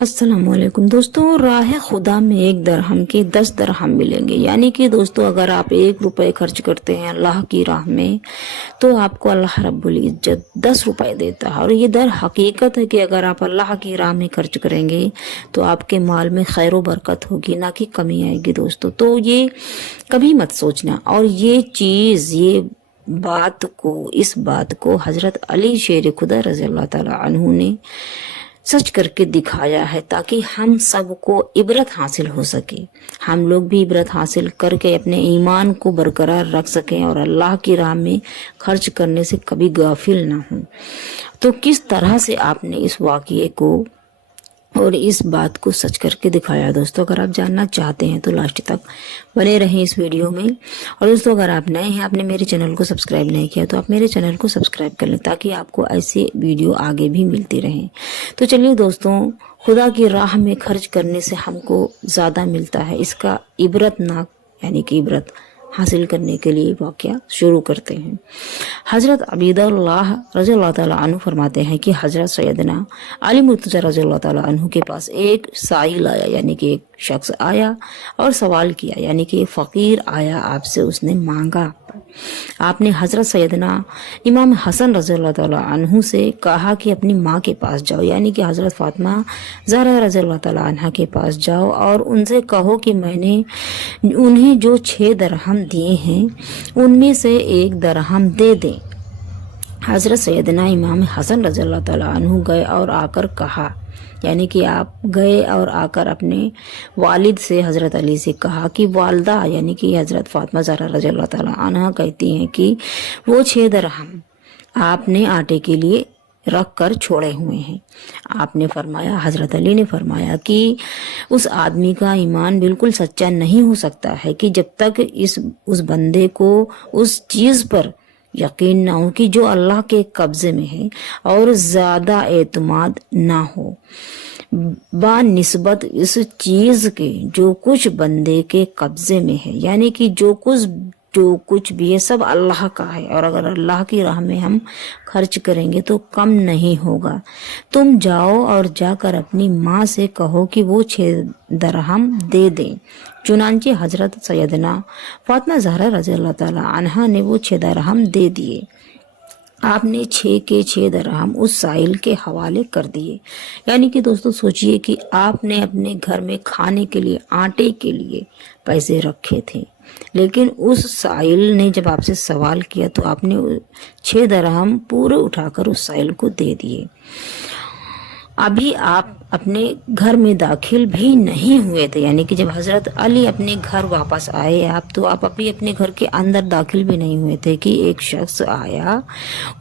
अस्सलामुअलैकुम दोस्तों, राह खुदा में 1 दरहम के 10 दरहम मिलेंगे। यानी कि दोस्तों, अगर आप 1 रुपए खर्च करते हैं अल्लाह की राह में तो आपको अल्लाह रब्बुल इज्जत 10 रुपए देता है। और ये दर हकीकत है कि अगर आप अल्लाह की राह में खर्च करेंगे तो आपके माल में खैर व बरकत होगी, ना कि कमी आएगी दोस्तों। तो ये कभी मत सोचना। और ये चीज़, इस बात को हजरत अली शेर खुदा रज़ी अल्लाह ताला अन्हु ने सच करके दिखाया है, ताकि हम सबको इबरत हासिल हो सके। हम लोग भी इबरत हासिल करके अपने ईमान को बरकरार रख सकें और अल्लाह की राह में खर्च करने से कभी गाफिल ना हो। तो किस तरह से आपने इस वाक़ये को और इस बात को सच करके दिखाया दोस्तों, अगर आप जानना चाहते हैं तो लास्ट तक बने रहें इस वीडियो में। और दोस्तों, अगर आप नए हैं, आपने मेरे चैनल को सब्सक्राइब नहीं किया, तो आप मेरे चैनल को सब्सक्राइब कर लें ताकि आपको ऐसे वीडियो आगे भी मिलती रहें। तो चलिए दोस्तों, खुदा की राह में खर्च करने से हमको ज़्यादा मिलता है, इसका इबरतनाक यानी कि इबरत हासिल करने के लिए वाक़या शुरू करते हैं। हज़रत अबीदुल्लाह रज़ी अल्लाह ताला अन्हु फरमाते हैं कि हज़रत सैयदना अली मुर्तज़ा रज़ी अल्लाह ताला अन्हु के पास एक साइल आया, यानी कि एक शख्स आया और सवाल किया, यानी कि एक फ़कीर आया आपसे, उसने मांगा। आपने हज़रत सैयदना इमाम हसन रज़ी अल्लाह ताला अन्हु से कहा कि अपनी माँ के पास जाओ, यानी कि हज़रत फ़ातिमा ज़हरा रज़ी अल्लाह ताला अन्हा के पास जाओ और उनसे कहो कि मैंने उन्हें जो 6 दरहम दिए हैं उनमें से 1 दरहम दे दें। हज़रत सैयदना इमाम हसन रज़ी अल्लाह ताला अन्हु गए और आकर कहा, यानी कि आप गए और आकर अपने वालिद से हज़रत अली से कहा कि वालदा यानी कि हज़रत फ़ातिमा ज़हरा रज़ी अल्लाह ताला अन्हा कहती हैं कि वो 6 दरहम आपने आटे के लिए रख कर छोड़े हुए हैं। आपने फरमाया, हज़रत अली ने फरमाया कि उस आदमी का ईमान बिल्कुल सच्चा नहीं हो सकता है कि जब तक उस बंदे को उस चीज़ पर यकीन ना हो कि जो अल्लाह के कब्ज़े में है और ज़्यादा एतमाद ना हो बानिस्बत इस चीज़ के जो कुछ बंदे के कब्ज़े में है। यानी कि जो कुछ भी है सब अल्लाह का है, और अगर अल्लाह की राह में हम खर्च करेंगे तो कम नहीं होगा। तुम जाओ और जाकर अपनी माँ से कहो कि वो 6 दरहम दे दें। चुनांचे हज़रत सैयदना फ़ातिमा ज़हरा रज़ी अल्लाह ताला अन्हा ने वो 6 दरहम दे दिए। आपने 6 के 6 दरहम उस साइल के हवाले कर दिए। यानी कि दोस्तों, सोचिए कि आपने अपने घर में खाने के लिए, आटे के लिए पैसे रखे थे, लेकिन उस साइल ने जब आपसे सवाल किया तो आपने 6 दरहम पूरे उठाकर उस साइल को दे दिए। अभी आप अपने घर में दाखिल भी नहीं हुए थे, यानी कि जब हज़रत अली अपने घर वापस आए तो आप अभी अपने घर के अंदर दाखिल भी नहीं हुए थे कि एक शख्स आया,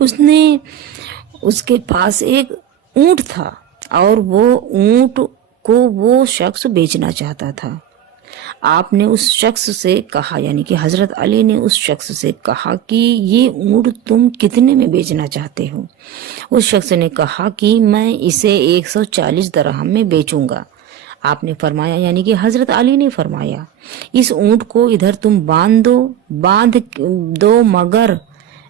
उसके पास एक ऊंट था और वो ऊंट को वो शख्स बेचना चाहता था। आपने उस शख्स से कहा, यानी कि हज़रत अली ने उस शख्स से कहा कि ये ऊंट तुम कितने में बेचना चाहते हो? उस शख्स ने कहा कि मैं इसे 140 दरहम में बेचूंगा। आपने फरमाया, यानी कि हज़रत अली ने फरमाया, इस ऊंट को इधर तुम बांध दो मगर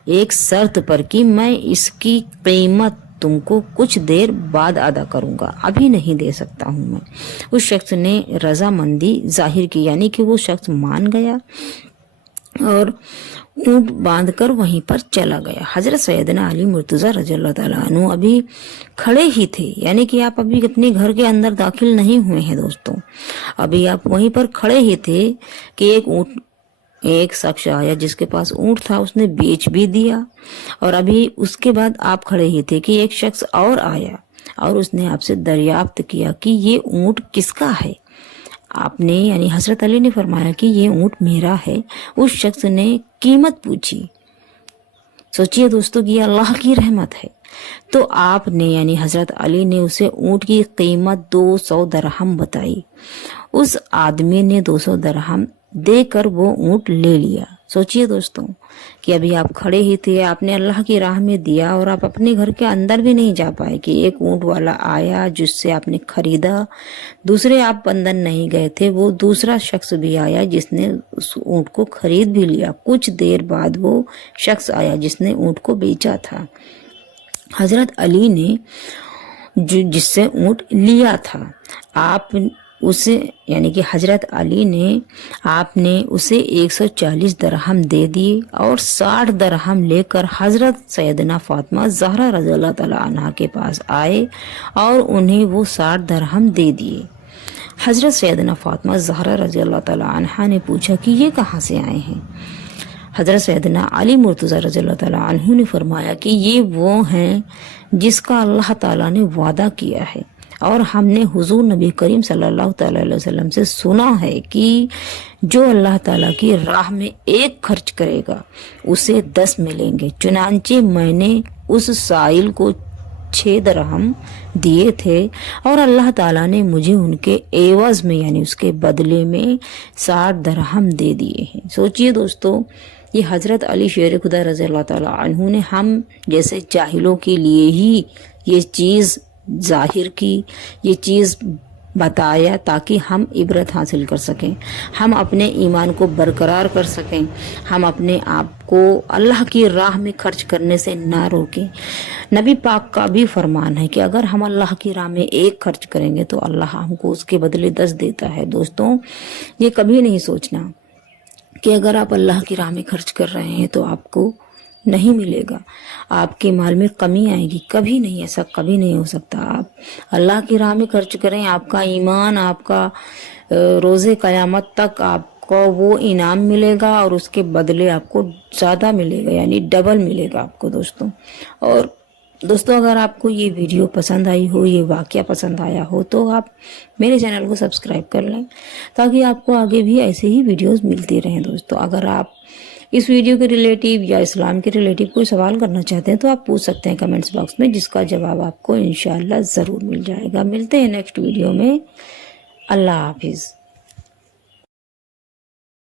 एक शर्त पर कि मैं इसकी कीमत तुमको कुछ देर बाद अदा करूंगा, अभी नहीं दे सकता हूं मैं। उस शख्स ने रजामंदी जाहिर की, यानी कि वो शख्स मान गया और ऊंट बांधकर वहीं पर चला गया। हज़रत सैयदना अली मुर्तज़ा रज़ी अल्लाह ताला अन्हु अभी खड़े ही थे, यानी कि आप अभी अपने घर के अंदर दाखिल नहीं हुए हैं दोस्तों, अभी आप वहीं पर खड़े ही थे कि एक शख्स आया जिसके पास ऊंट था, उसने बेच भी दिया। और अभी उसके बाद आप खड़े ही थे कि एक शख्स और आया और उसने आपसे दरियाफ्त किया कि ये ऊंट किसका है। आपने यानी हज़रत अली ने फरमाया कि ये ऊंट मेरा है। उस शख्स ने कीमत पूछी। सोचिए दोस्तों कि अल्लाह की रहमत है। तो आपने यानी हज़रत अली ने उसे ऊंट की कीमत 200 दरहम बताई। उस आदमी ने 200 दरहम देकर वो ऊंट ले लिया। सोचिए दोस्तों कि अभी आप खड़े ही थे, आपने अल्लाह की राह में दिया और आप अपने घर के अंदर भी नहीं जा पाए कि एक ऊंट वाला आया जिससे आपने खरीदा। दूसरे आप बंधन नहीं गए थे, वो दूसरा शख्स भी आया जिसने उस ऊंट को खरीद भी लिया। कुछ देर बाद वो शख्स आया जिसने ऊंट को बेचा था। हज़रत अली ने जिस से ऊँट लिया था। आप उसे यानी कि हजरत अली ने आपने उसे 140 दरहम दे दिए और 60 दरहम लेकर हजरत सैयदना फातिमा ज़हरा रज़ी अल्लाह तआला अन्हा के पास आए और उन्हें वो 60 दरहम दे दिए। हजरत सैयदना फातिमा ज़हरा रज़ी अल्लाह तआला अन्हा ने पूछा कि ये कहाँ से आए हैं। हजरत सैयदना अली मुर्तज़ा रज़ी अल्लाह तआला अन्हु ने फरमाया कि ये वो हैं जिसका अल्लाह ताला ने वादा किया है और हमने हुजूर नबी करीम सल्लल्लाहु अलैहि वसल्लम से सुना है कि जो अल्लाह ताला की राह में एक खर्च करेगा उसे 10 मिलेंगे। चुनांचे मैंने उस साइल को 6 दरहम दिए थे और अल्लाह ताला ने मुझे उनके एवज में यानी उसके बदले में 60 दरहम दे दिए हैं। सोचिए दोस्तों, ये हजरत अली शेर खुदा रज़ी अल्लाह ताला अन्हु ने हम जैसे जाहिलों के लिए ही ये चीज़ जाहिर की, ये चीज़ बताया ताकि हम इबरत हासिल कर सकें, हम अपने ईमान को बरकरार कर सकें, हम अपने आप को अल्लाह की राह में खर्च करने से ना रोकें। नबी पाक का भी फरमान है कि अगर हम अल्लाह की राह में एक खर्च करेंगे तो अल्लाह हमको उसके बदले 10 देता है। दोस्तों, ये कभी नहीं सोचना कि अगर आप अल्लाह की राह में खर्च कर रहे हैं तो आपको नहीं मिलेगा, आपके माल में कमी आएगी। कभी नहीं, ऐसा कभी नहीं हो सकता। आप अल्लाह की राह में खर्च करें, आपका ईमान, आपका रोज़े क़यामत तक आपको वो इनाम मिलेगा और उसके बदले आपको ज़्यादा मिलेगा, यानी डबल मिलेगा आपको दोस्तों। और दोस्तों, अगर आपको ये वीडियो पसंद आई हो, ये वाक़या पसंद आया हो तो आप मेरे चैनल को सब्सक्राइब कर लें ताकि आपको आगे भी ऐसे ही वीडियोस मिलती रहें। दोस्तों, अगर आप इस वीडियो के रिलेटिव या इस्लाम के रिलेटिव कोई सवाल करना चाहते हैं तो आप पूछ सकते हैं कमेंट्स बॉक्स में, जिसका जवाब आपको इंशाअल्लाह ज़रूर मिल जाएगा। मिलते हैं नेक्स्ट वीडियो में। अल्लाह हाफिज़।